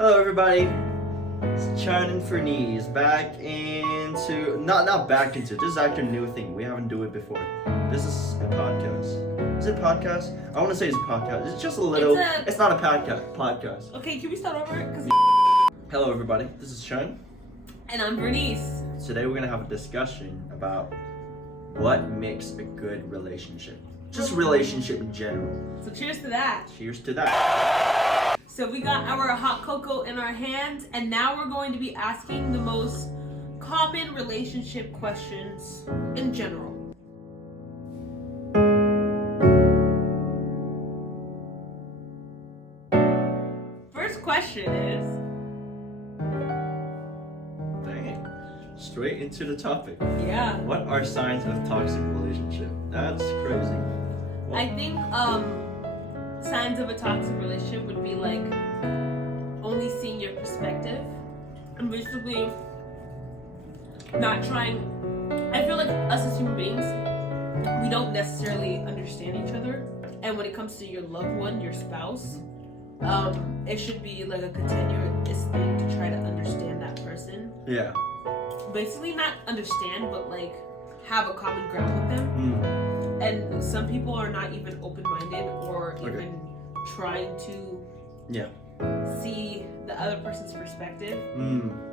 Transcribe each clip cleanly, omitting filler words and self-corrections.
Hello everybody, it's Chan and Fernies back into, not back into, this is actually a new thing, we haven't done it before. This is a podcast. Is it a podcast? I want to say it's a podcast, it's just a little, it's not a podcast. Okay, can we start over? Hello everybody, this is Chan. And I'm Bernice. Today we're going to have a discussion about what makes a good relationship. Just relationship in general. So cheers to that. Cheers to that. So we got our hot cocoa in our hands, and now we're going to be asking the most common relationship questions in general. First question is... Dang it. Straight into the topic. Yeah. What are signs of toxic relationship? That's crazy. Well, I think signs of a toxic relationship would be like only seeing your perspective and basically not trying. I feel like us as human beings, we don't necessarily understand each other, and when it comes to your loved one, your spouse, it should be like a continuous thing to try to understand that person. yeah. Basically not understand, but like have a common ground with them. And some people are not even open-minded or even trying to see the other person's perspective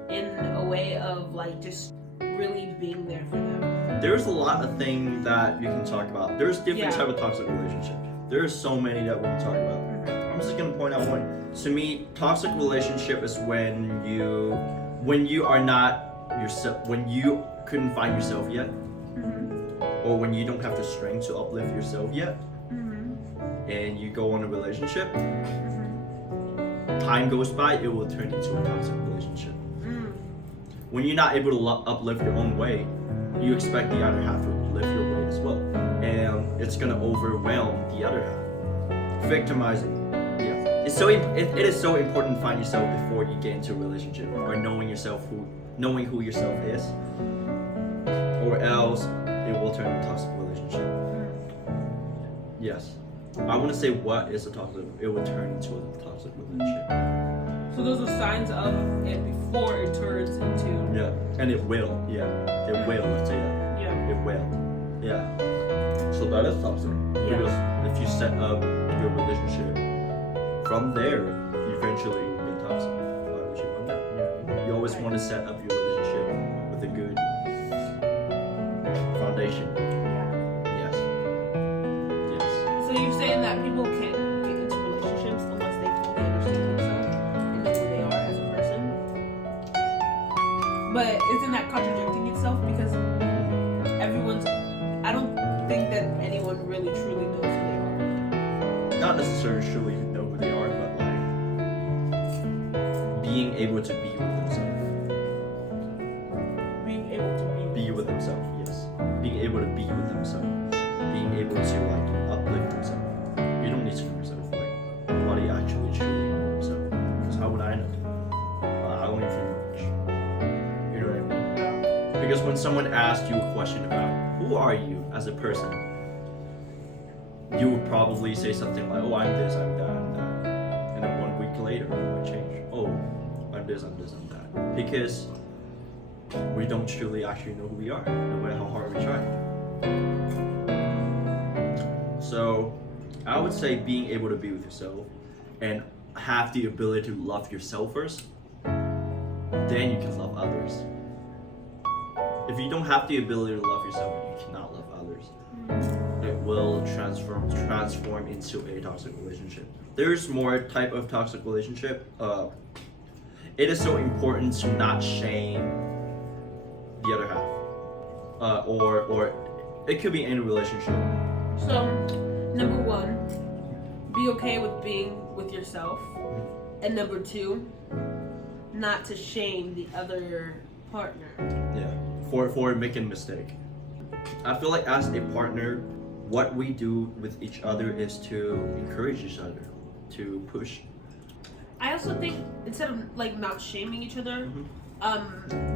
in a way of like just really being there for them. There's a lot of things that you can talk about. There's different type of toxic relationship. There's so many that we can talk about. I'm just gonna point out one. To me, toxic relationship is when you are not yourself, when you couldn't find yourself yet. Or when you don't have the strength to uplift yourself yet, and you go on a relationship, time goes by, it will turn into a toxic relationship. When you're not able to uplift your own way, you expect the other half to lift your weight as well, and it's gonna overwhelm the other half. Victimizing, yeah. It is so important to find yourself before you get into a relationship, or knowing who yourself is, or else it will turn into a toxic relationship. Yes. I want to say what is a toxic, it will turn into a toxic relationship. So those are signs of it before it turns into... Yeah, and it will, It will, let's say that. Yeah. It will. Yeah. So that is toxic. Yeah. Because if you set up your relationship, from there, eventually it will get toxic. Why would you want that? You always want to set up your relationship with a good foundation. Yes. So you're saying that people can't get into relationships unless they fully understand themselves and know who they are as a person? But isn't that contradicting itself? Because I don't think that anyone really truly knows who they are. Not necessarily truly know who they are, but like being able to be with themselves. Being able to Be with themselves, yes. Being able to be with themselves. Being able to like uplift themselves. You don't need to know yourself, like what do you actually truly know yourself? Because how would I know? I don't even know much. You know what I mean? Because when someone asks you a question about who are you as a person, you would probably say something like, oh, I'm this, I'm that, I'm that. And then 1 week later, it would change. Oh, I'm this, I'm this, I'm that. Because we don't truly actually know who we are, no matter how hard we try. So, I would say being able to be with yourself and have the ability to love yourself first, then you can love others. If you don't have the ability to love yourself, you cannot love others. It will transform into a toxic relationship. There's more type of toxic relationship. It is so important to not shame the other half, or it could be any relationship. So, number one, be okay with being with yourself, and number two, not to shame the other partner. Yeah, for making a mistake. I feel like as a partner, what we do with each other is to encourage each other, to push. I also think instead of like not shaming each other,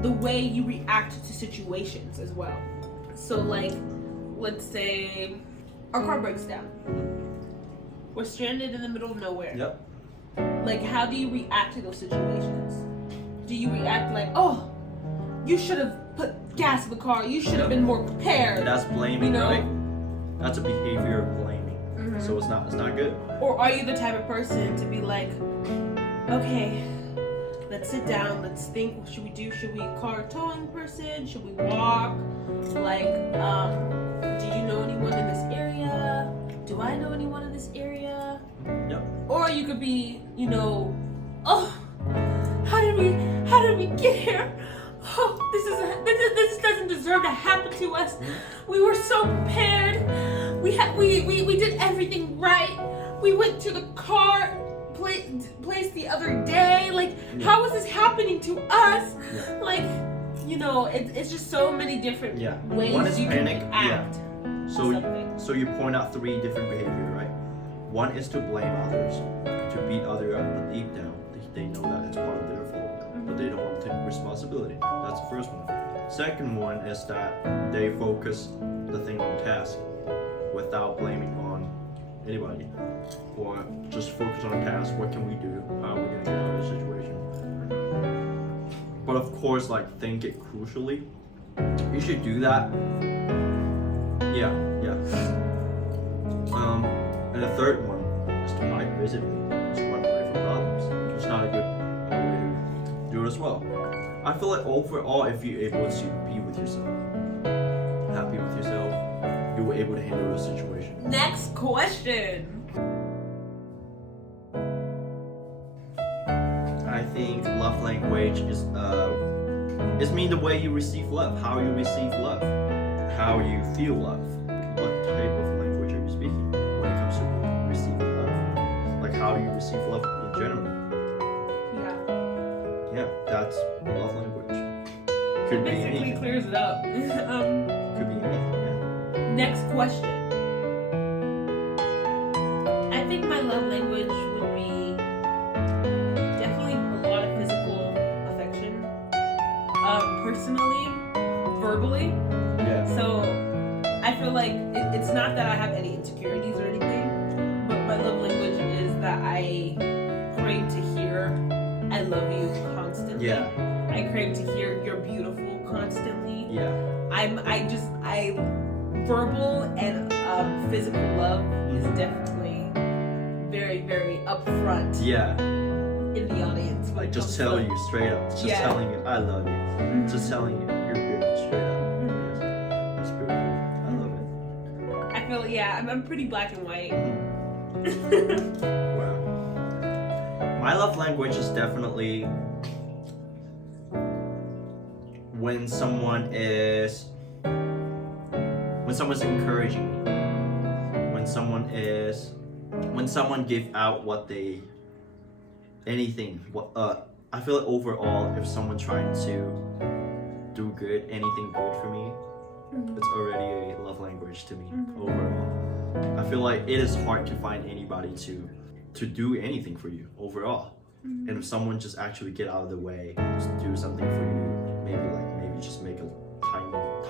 the way you react to situations as well. So like, let's say our car breaks down. We're stranded in the middle of nowhere. Yep. like, how do you react to those situations? Do you react like, oh, you should have put gas in the car, you should have been more prepared? That's blaming, you know? right? That's a behavior of blaming. So it's not good. Or are you the type of person to be like, okay, let's sit down, let's think, what should we do? Should we call a towing person? Should we walk? Like, do you know anyone in this area? Do I know anyone in this area? Yep. Or you could be, you know, oh, how did we get here? Oh, this doesn't deserve to happen to us. We were so prepared. We did everything right. We went to the car place the other day. Like, how is this happening to us? Yeah. Like, you know, it's just so many different ways One is you panic. can act. So you point out 3 different behaviors, right? One is to blame others, to beat others up, but deep down they know that it's part of their fault, but they don't want to take responsibility. That's the first one. Second one is that they focus the thing on task without blaming on anybody, or just focus on the task. What can we do? How are we gonna get out of the situation? But of course, like, think it crucially. You should do that. Yeah. And the third one is to hide visibly, just run away from problems. It's not a good way to do it as well. I feel like overall, if you're able to be with yourself, happy with yourself, you were able to handle the situation. Next question. I think love language is the way you receive love, how you receive love, how you feel love. What type of language are you speaking when it comes to receiving love? Like, how do you receive love in general? Yeah, that's love language. Could be Basically anything. clears it up. Could be anything. Yeah. Next question. I think my love language would be definitely a lot of physical affection. Personally, verbally. Yeah. So I feel like it's not that I have any insecurities or anything, but my love language is that I crave to hear I love you constantly. Yeah. I crave to hear you're beautiful constantly. Yeah. I verbal and physical love is definitely very, very upfront Yeah. in the audience. when Like, it just comes tell to- you straight up. Just Yeah. telling you I love you. Just telling you you're beautiful straight up. Yes. That's beautiful. I love it. I feel, I'm pretty black and white. Wow. My love language is definitely when someone's encouraging me. When someone give out anything. I feel like overall, if someone trying to do anything good for me, it's already a love language to me overall. I feel like it is hard to find anybody to do anything for you overall. And if someone just actually get out of the way, just do something for you, maybe just make a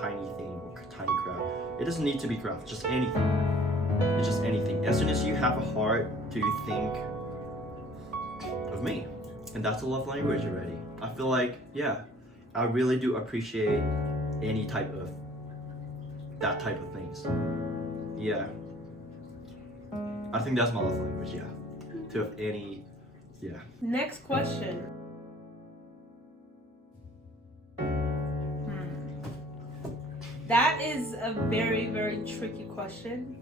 tiny thing or tiny craft. It doesn't need to be craft, just anything. It's just anything. As soon as you have a heart, do you think of me? And that's a love language already. I feel like, I really do appreciate any type of things. Yeah. I think that's my love language, to have any, Next question. That is a very, very tricky question.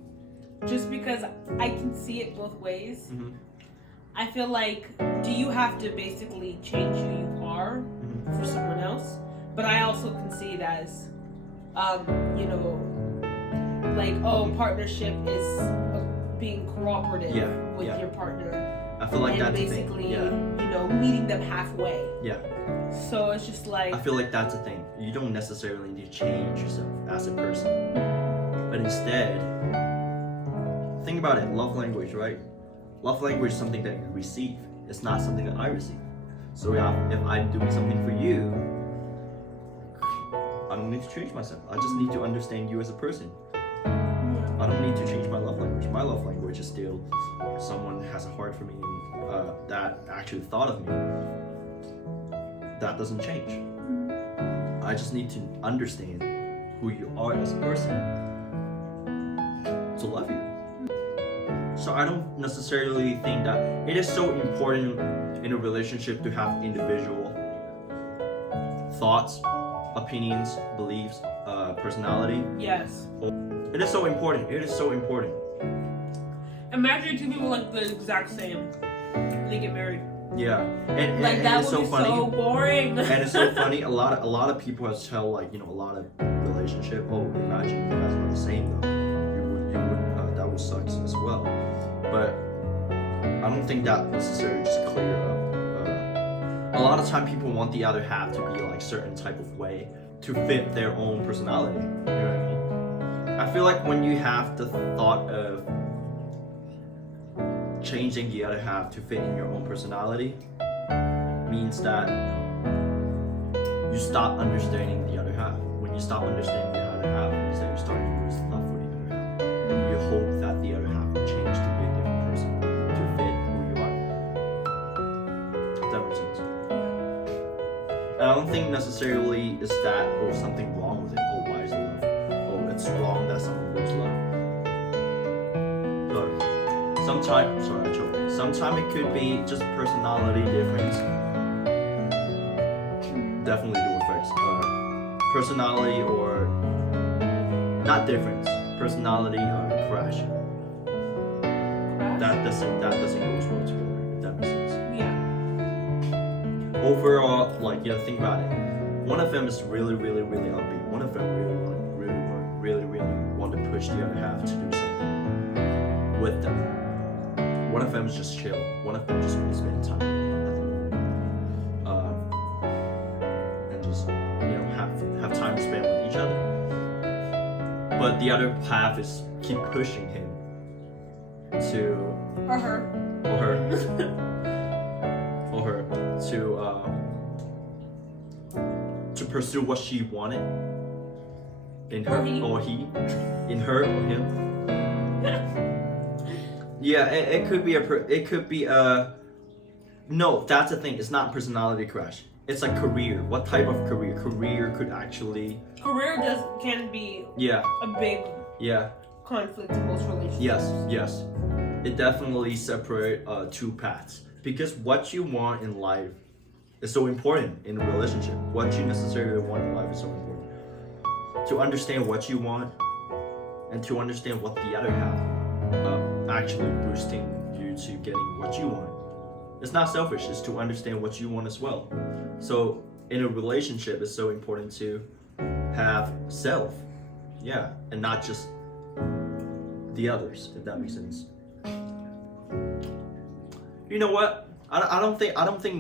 Just because I can see it both ways. I feel like, do you have to basically change who you are for someone else? But I also can see it as, partnership is being cooperative with your partner. I feel like and that's basically, a thing. meeting them halfway. Yeah. So it's just like, I feel like that's a thing. You don't necessarily need to change yourself as a person. But instead, think about it, love language, right? Love language is something that you receive. It's not something that I receive. So if I'm doing something for you, I don't need to change myself. I just need to understand you as a person. I don't need to change my love language. My love language is still someone has a heart for me and that actually thought of me. That doesn't change. I just need to understand who you are as a person to love you. So I don't necessarily think that it is so important in a relationship to have individual thoughts, opinions, beliefs, personality. Yes. It is so important. It is so important. Imagine two people like the exact same. They get married. Yeah, and Like that it's would so be funny. so boring. And it's so funny. A lot of people have tell like a lot of relationship. Oh, imagine you guys are the same though. You would that would suck as well. But I don't think that necessarily just clear up. A lot of time people want the other half to be like certain type of way to fit their own personality. You know what I mean? I feel like when you have the thought of changing the other half to fit in your own personality means that you stop understanding the other half. When you stop understanding the other half, it means that you're starting to lose love for the other half. You hope that the other half will change to be a different person to fit who you are. If that makes sense. And I don't think necessarily is that something wrong with it. Oh, why is it love? Oh, it's wrong that someone loses love. But sometimes it could be just personality difference. Definitely do affects personality or not difference. Personality or crash. That doesn't go well together. If that makes sense. Yeah. Overall, think about it. One of them is really upbeat. One of them really want to push the other half to do something with them. One of them is just chill. One of them just want to spend time and just have time to spend with each other. But the other half is keep pushing him to Or her. to pursue what she wanted in her Or he. In her or him. Yeah, it could be no, that's the thing. It's not personality crash. It's a career. What type of career? Career could actually Career can be a big conflict in most relationships. Yes. It definitely separate two paths because what you want in life is so important in a relationship. What you necessarily want in life is so important. To understand what you want and to understand what the other half actually boosting you to getting what you want. It's not selfish, it's to understand what you want as well. So in a relationship, it's so important to have self, and not just the others, if that makes sense. You know what? I don't think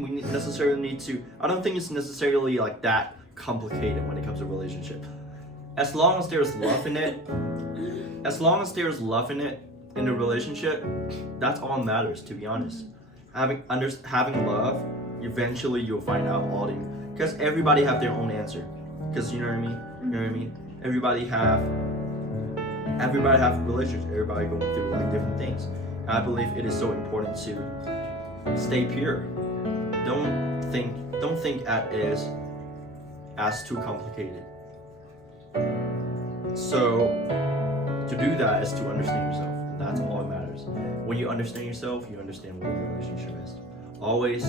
we necessarily need to. I don't think it's necessarily like that complicated when it comes to relationship. As long as there's love in it, in a relationship, that's all that matters. To be honest, having love, eventually you'll find out all the, because everybody have their own answer. Because you know what I mean. You know what I mean. Everybody have relationships. Everybody going through like different things. And I believe it is so important to stay pure. Don't think at it as too complicated. So to do that is to understand yourself. That's all that matters. When you understand yourself, you understand what a relationship is. Always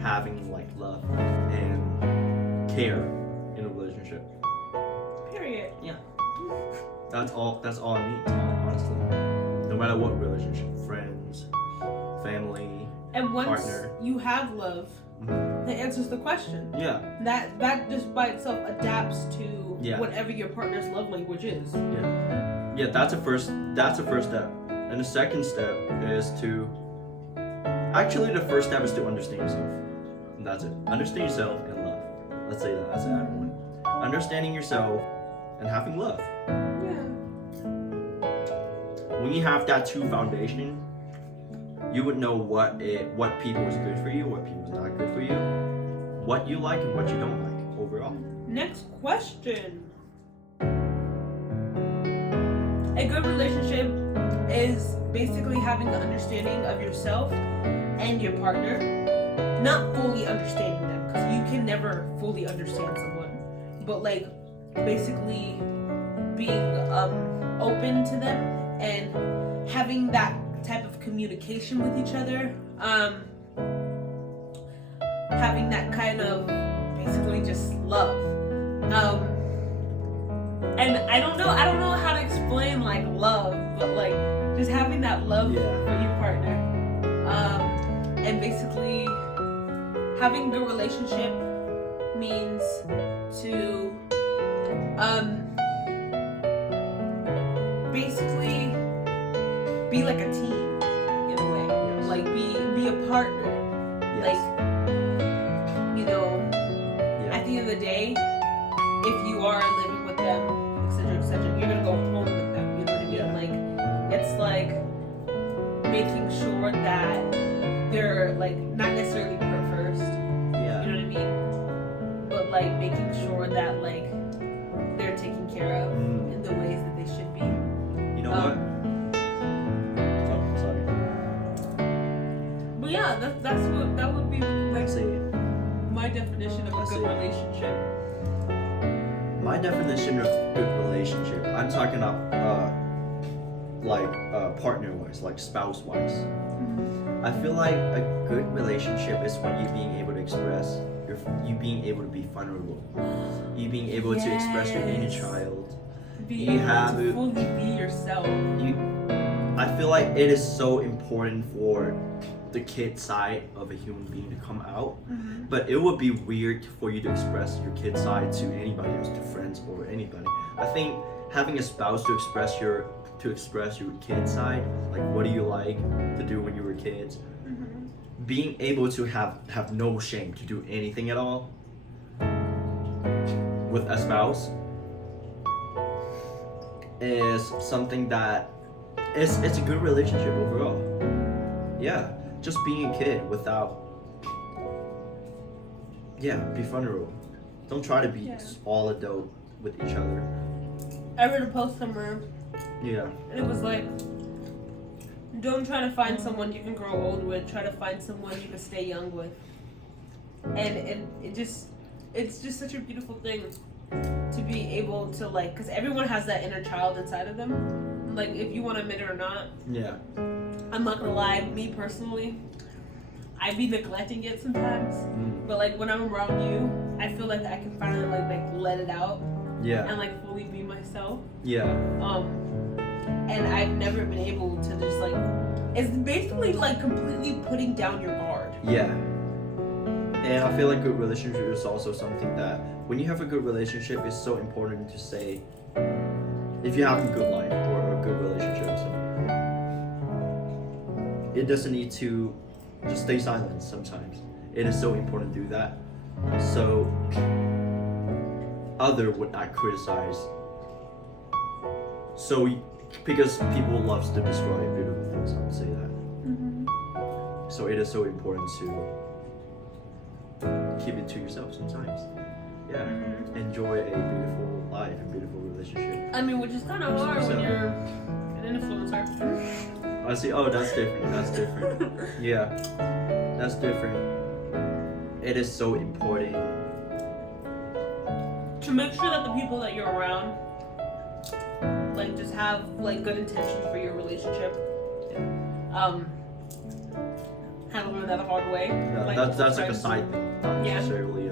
having like love and care in a relationship. Period. Yeah. That's all I need, honestly. No matter what relationship, friends, family, and once partner. You have love, that answers the question. Yeah. That just by itself adapts to whatever your partner's love language is. Yeah, that's a first step. And the second step is to the first step is to understand yourself. And that's it. Understand yourself and love. Let's say that as an add one. Understanding yourself and having love. Yeah. When you have that two foundation, you would know what people is good for you, what people is not good for you, what you like and what you don't like overall. Next question. A good relationship is basically having the understanding of yourself and your partner, not fully understanding them, because you can never fully understand someone, but like basically being open to them and having that type of communication with each other, having that kind of basically just love. And I don't know how to explain like love, but like just having that love for your partner. And basically having a good relationship means to basically be like a team in a way. Yes. Like be a partner. Yes. Like, you know, at the end of the day, if you are living with them, etc., you're gonna go home with them. You know what I mean? Yeah. Like, it's like making sure that they're like not necessarily put first. Yeah. You know what I mean? But like making sure that like they're taken care of in the ways that they should be. You know what? Oh, sorry. But yeah, that would be like See, my definition of a good relationship. my definition of good relationship, I'm talking about partner-wise, like spouse-wise. I feel like a good relationship is when you being able to express you being able to be vulnerable, you being able to express your inner child. Being You able have to fully be yourself. I feel like it is so important for the kid side of a human being to come out, but it would be weird for you to express your kid side to anybody else, to friends or anybody. I think having a spouse to express your kid side, like what do you like to do when you were kids, being able to have no shame to do anything at all with a spouse is something that it's a good relationship overall. Yeah, just being a kid without be vulnerable. Don't try to be all adult with each other. I read a post somewhere. Yeah. And it was like, don't try to find someone you can grow old with. Try to find someone you can stay young with. And it's just such a beautiful thing to be able to like, because everyone has that inner child inside of them. Like if you want to admit it or not. Yeah. I'm not gonna lie, me personally, I be neglecting it sometimes. But like when I'm around you, I feel like I can finally like let it out. Yeah. And like fully be myself. Yeah. And I've never been able to just like, it's basically like completely putting down your guard. Yeah. And I feel like good relationship is also something that when you have a good relationship, it's so important to say if you have a good life or a good relationship. So it doesn't need to just stay silent sometimes. It is so important to do that. So other would not criticize. So because people loves to destroy beautiful things, I would say that. So it is so important to keep it to yourself sometimes. Yeah. Enjoy a beautiful life, a beautiful relationship. I mean, which is kind of hard when you're an influencer. I see. Oh, that's different. That's different. Yeah, that's different. It is so important to make sure that the people that you're around like just have like good intentions for your relationship. Had to learn that the hard way. Yeah, that's like a side thing, not necessarily.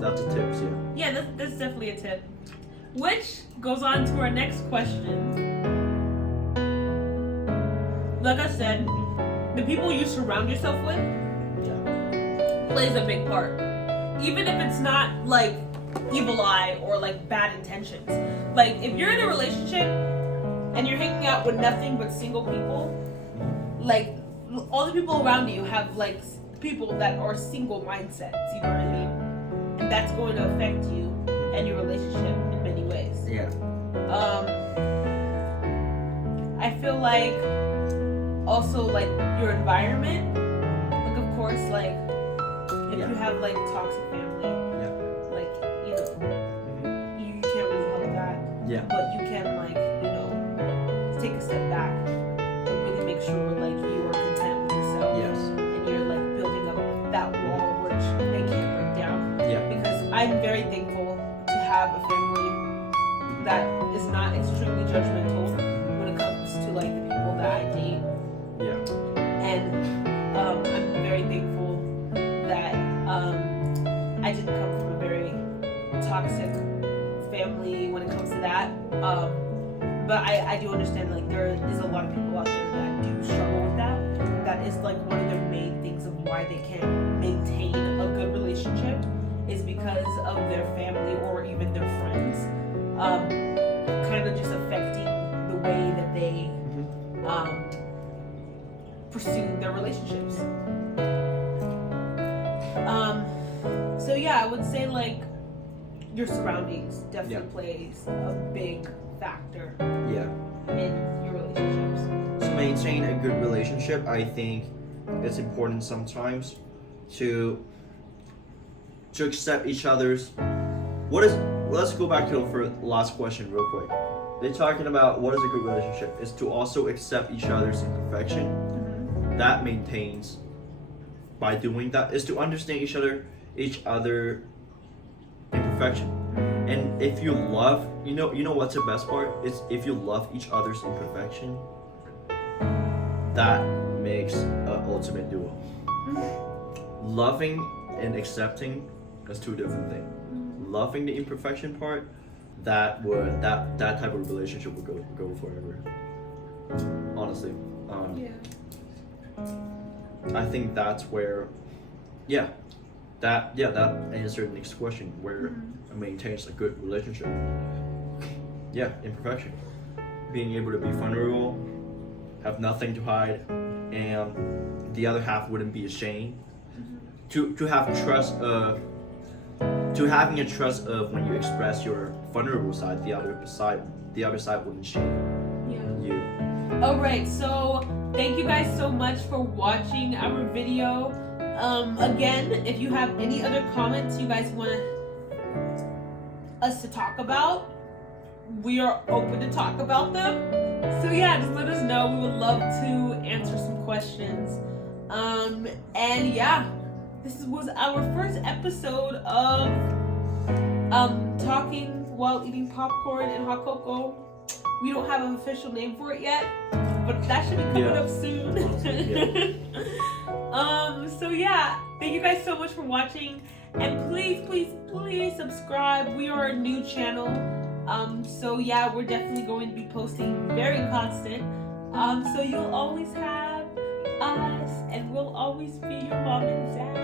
That's a tip. Yeah. Yeah, that's definitely a tip. Which goes on to our next question. Like I said, the people you surround yourself with plays a big part. Even if it's not like evil eye or like bad intentions. Like if you're in a relationship and you're hanging out with nothing but single people, like all the people around you have like people that are single mindsets, you know what I mean? And that's going to affect you and your relationship in many ways. Yeah. I feel like also like your environment, like of course like if you have like toxic family, like you know you can't really help that. Yeah. But you can like, you know, step back and really make sure like you are content with yourself. Yes. And you're like building up that wall which they can't break down. Yeah. Because I'm very thankful to have a family that is not extremely judgmental when it comes to like the people that I date. Yeah. And I'm very thankful that I didn't come from a very toxic family when it comes to that. But I do understand like there is a lot of people out there that do struggle with that. That is like one of their main things of why they can't maintain a good relationship is because of their family or even their friends kind of just affecting the way that they pursue their relationships. So yeah, I would say like your surroundings definitely plays a big factor Yeah. in your relationships. To maintain a good relationship, I think it's important sometimes to accept each other's. Let's go back to the last question real quick. They're talking about what is a good relationship is to also accept each other's imperfection. That maintains by doing that is to understand each other imperfection. And if you love, you know what's the best part? Is if you love each other's imperfection, that makes an ultimate duo. Loving and accepting is two different things. Loving the imperfection part, that type of relationship would go forever. Honestly, I think that's where, that answered the next question where it maintains a good relationship. Yeah, imperfection, being able to be vulnerable, have nothing to hide, and the other half wouldn't be ashamed. To have trust to having a trust of when you express your vulnerable side, the other side wouldn't shame you. Alright, so thank you guys so much for watching our video. Again, if you have any other comments you guys want us to talk about, we are open to talk about them. So yeah, just let us know. We would love to answer some questions. And yeah, this was our first episode of talking while eating popcorn and hot cocoa. We don't have an official name for it yet, but that should be coming up soon. So yeah, thank you guys so much for watching, and please subscribe. We are a new channel, so yeah, we're definitely going to be posting very constant. So you'll always have us, and we'll always be your mom and dad.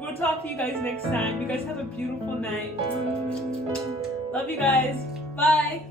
We'll talk to you guys next time. You guys have a beautiful night. Love you guys. Bye.